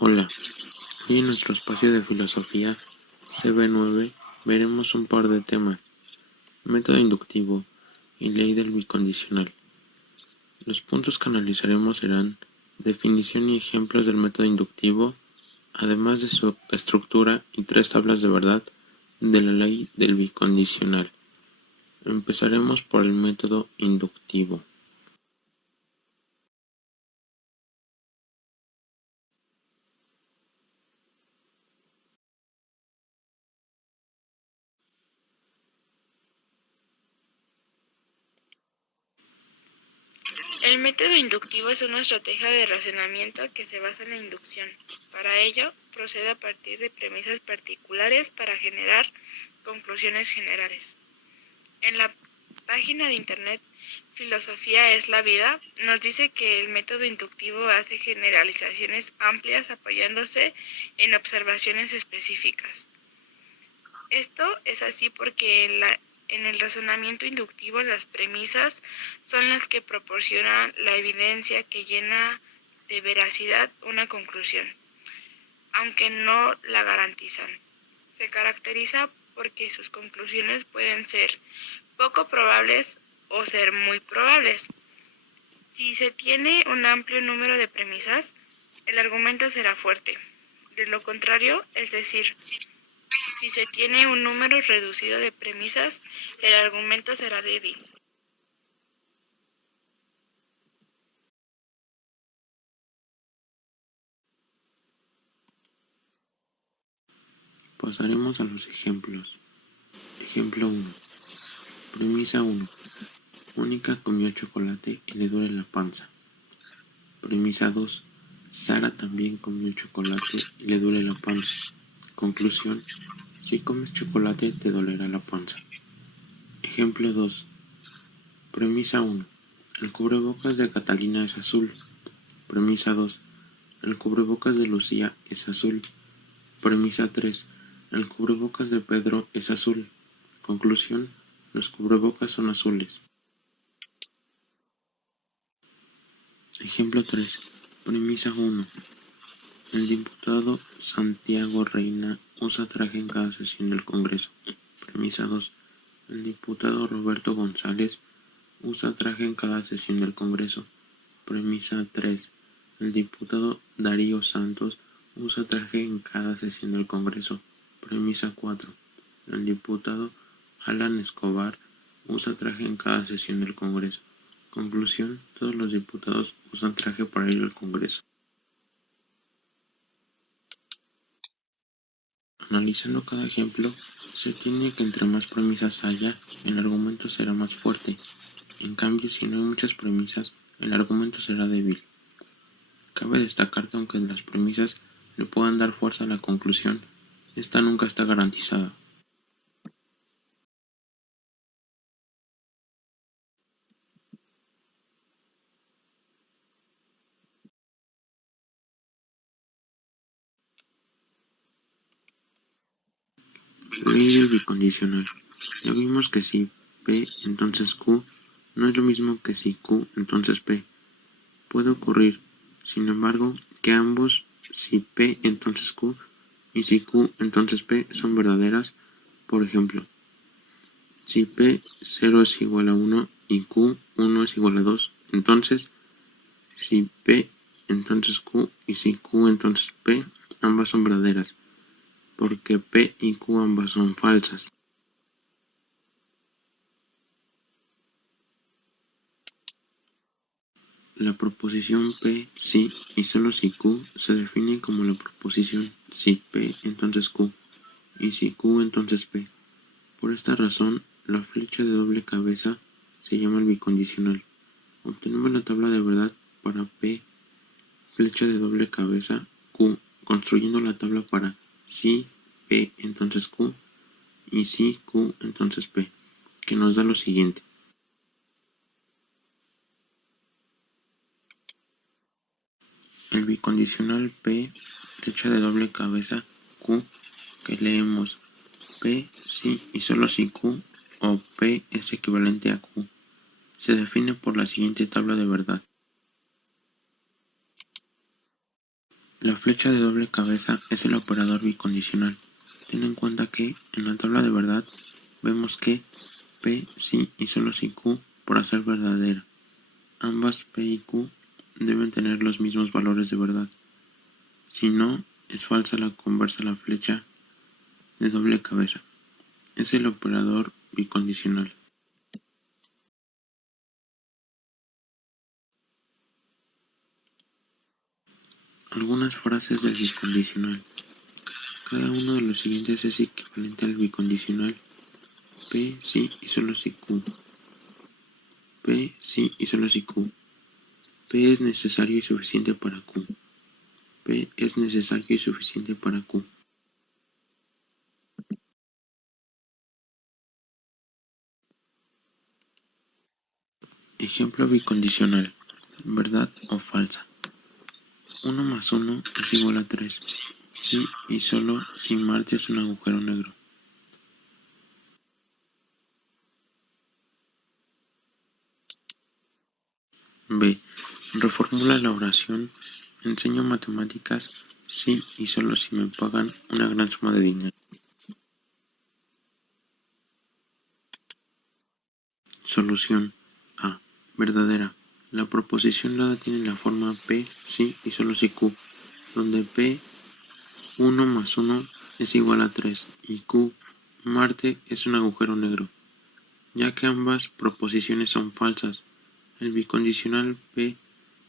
Hola, hoy en nuestro espacio de filosofía CB9 veremos un par de temas: método inductivo y ley del bicondicional. Los puntos que analizaremos serán definición y ejemplos del método inductivo, además de su estructura y 3 tablas de verdad de la ley del bicondicional. Empezaremos por el método inductivo. El método inductivo es una estrategia de razonamiento que se basa en la inducción. Para ello, procede a partir de premisas particulares para generar conclusiones generales. En la página de internet Filosofía es la vida, nos dice que el método inductivo hace generalizaciones amplias apoyándose en observaciones específicas. Esto es así porque en el razonamiento inductivo las premisas son las que proporcionan la evidencia que llena de veracidad una conclusión, aunque no la garantizan. Se caracteriza porque sus conclusiones pueden ser poco probables o ser muy probables. Si se tiene un amplio número de premisas, el argumento será fuerte. De lo contrario, es decir, si se tiene un número reducido de premisas, el argumento será débil. Pasaremos a los ejemplos. Ejemplo 1. Premisa 1. Mónica comió chocolate y le duele la panza. Premisa 2. Sara también comió chocolate y le duele la panza. Conclusión: si comes chocolate te dolerá la panza. Ejemplo 2. Premisa 1. El cubrebocas de Catalina es azul. Premisa 2. El cubrebocas de Lucía es azul. Premisa 3. El cubrebocas de Pedro es azul. Conclusión: los cubrebocas son azules. Ejemplo 3. Premisa 1. El diputado Santiago Reina usa traje en cada sesión del Congreso. Premisa 2. El diputado Roberto González usa traje en cada sesión del Congreso. Premisa 3. El diputado Darío Santos usa traje en cada sesión del Congreso. Premisa 4. El diputado Alan Escobar usa traje en cada sesión del Congreso. Conclusión: todos los diputados usan traje para ir al Congreso. Analizando cada ejemplo, se tiene que entre más premisas haya, el argumento será más fuerte. En cambio, si no hay muchas premisas, el argumento será débil. Cabe destacar que aunque las premisas le puedan dar fuerza a la conclusión, esta nunca está garantizada. Ley del bicondicional. Ya vimos que si P entonces Q no es lo mismo que si Q entonces P. Puede ocurrir, sin embargo, que ambos si P entonces Q y si Q entonces P son verdaderas. Por ejemplo, si P 0 es igual a 1 y Q 1 es igual a 2, entonces si P entonces Q y si Q entonces P, ambas son verdaderas, porque P y Q ambas son falsas. La proposición P si y solo si Q se define como la proposición si P entonces Q y si Q entonces P. Por esta razón, la flecha de doble cabeza se llama el bicondicional. Obtenemos la tabla de verdad para P, flecha de doble cabeza, Q, construyendo la tabla para si P entonces Q y si Q entonces P, que nos da lo siguiente. El bicondicional P, flecha de doble cabeza, Q, que leemos P si y solo si Q o P es equivalente a Q, se define por la siguiente tabla de verdad. La flecha de doble cabeza es el operador bicondicional. Ten en cuenta que en la tabla de verdad vemos que P sí y solo si Q por ser verdadera. Ambas P y Q deben tener los mismos valores de verdad. Si no, es falsa la conversa a la flecha de doble cabeza. Es el operador bicondicional. Algunas frases del bicondicional. Cada uno de los siguientes es equivalente al bicondicional P sí y solo si Q. P sí y solo si Q. P es necesario y suficiente para Q. P es necesario y suficiente para Q. Ejemplo bicondicional. ¿Verdad o falsa? 1 más 1 es igual a 3. Sí y solo si Marte es un agujero negro. B. Reformula la oración. Enseño matemáticas sí y solo si me pagan una gran suma de dinero. Solución A. Verdadera. La proposición dada tiene la forma P sí y solo si Q, donde P 1 más 1 es igual a 3 y Q, Marte, es un agujero negro. Ya que ambas proposiciones son falsas, el bicondicional P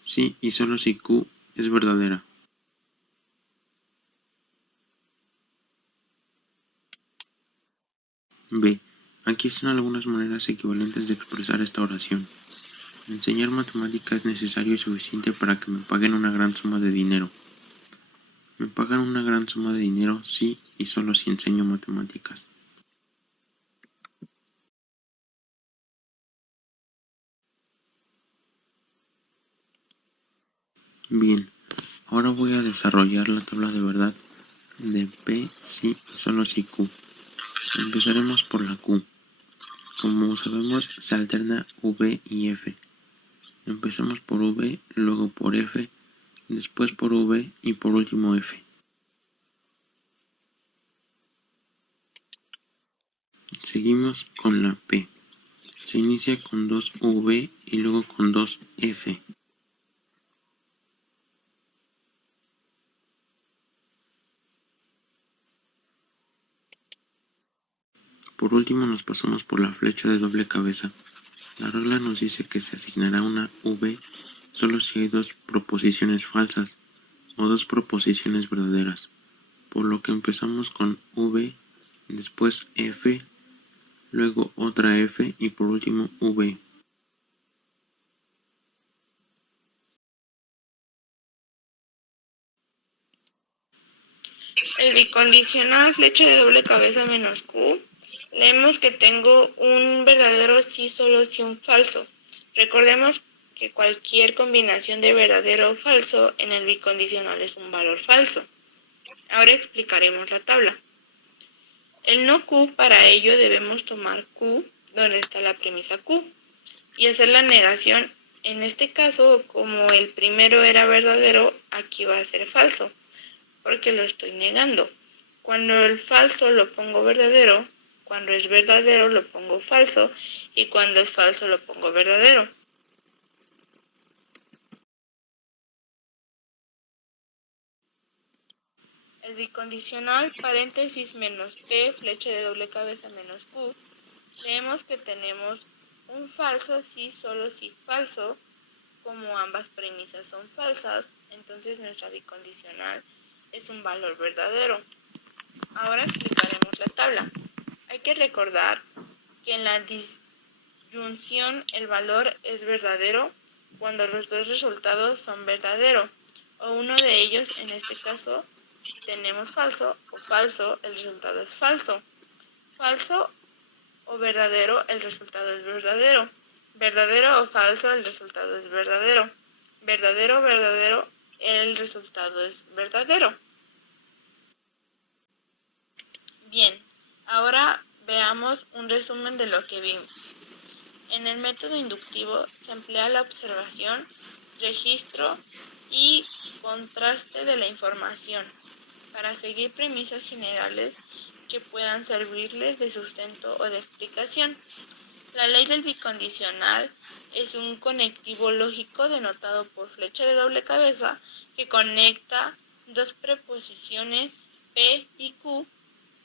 sí y solo si Q es verdadera. B. Aquí están algunas maneras equivalentes de expresar esta oración. Enseñar matemáticas es necesario y suficiente para que me paguen una gran suma de dinero. Me pagan una gran suma de dinero sí y solo si enseño matemáticas. Bien, ahora voy a desarrollar la tabla de verdad de P sí y solo si Q. Empezaremos por la Q. Como sabemos, se alterna V y F. Empezamos por V, luego por F, después por V y por último F. Seguimos con la P. Se inicia con 2V y luego con 2F. Por último nos pasamos por la flecha de doble cabeza. La regla nos dice que se asignará una V solo si hay dos proposiciones falsas o dos proposiciones verdaderas, por lo que empezamos con V, después F, luego otra F y por último V. El bicondicional flecha de doble cabeza menos Q. Leemos que tengo un verdadero sí, solo si un falso. Recordemos que cualquier combinación de verdadero o falso en el bicondicional es un valor falso. Ahora explicaremos la tabla. El no Q, para ello debemos tomar Q, donde está la premisa Q, y hacer la negación. En este caso, como el primero era verdadero, aquí va a ser falso, porque lo estoy negando. Cuando el falso lo pongo verdadero, cuando es verdadero lo pongo falso, y cuando es falso lo pongo verdadero. El bicondicional paréntesis menos P, flecha de doble cabeza menos Q, leemos que tenemos un falso sí, solo si falso. Como ambas premisas son falsas, entonces nuestra bicondicional es un valor verdadero. Ahora explicaremos la tabla. Hay que recordar que en la disyunción el valor es verdadero cuando los dos resultados son verdaderos, o uno de ellos, en este caso tenemos falso o falso, el resultado es falso. Falso o verdadero, el resultado es verdadero. Verdadero o falso, el resultado es verdadero. Verdadero o verdadero, el resultado es verdadero. Bien, ahora veamos un resumen de lo que vimos. En el método inductivo se emplea la observación registro y contraste de la información, para seguir premisas generales que puedan servirles de sustento o de explicación. La ley del bicondicional es un conectivo lógico denotado por flecha de doble cabeza que conecta dos preposiciones P y Q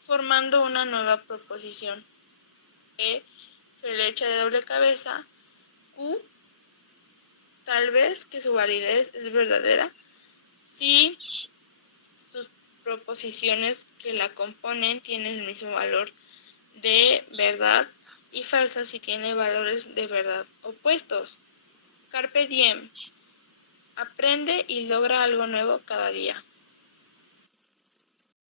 formando una nueva proposición. P, flecha de doble cabeza, Q, tal vez que su validez es verdadera si sus proposiciones que la componen tienen el mismo valor de verdad y falsa si tiene valores de verdad opuestos. Carpe diem. Aprende y logra algo nuevo cada día.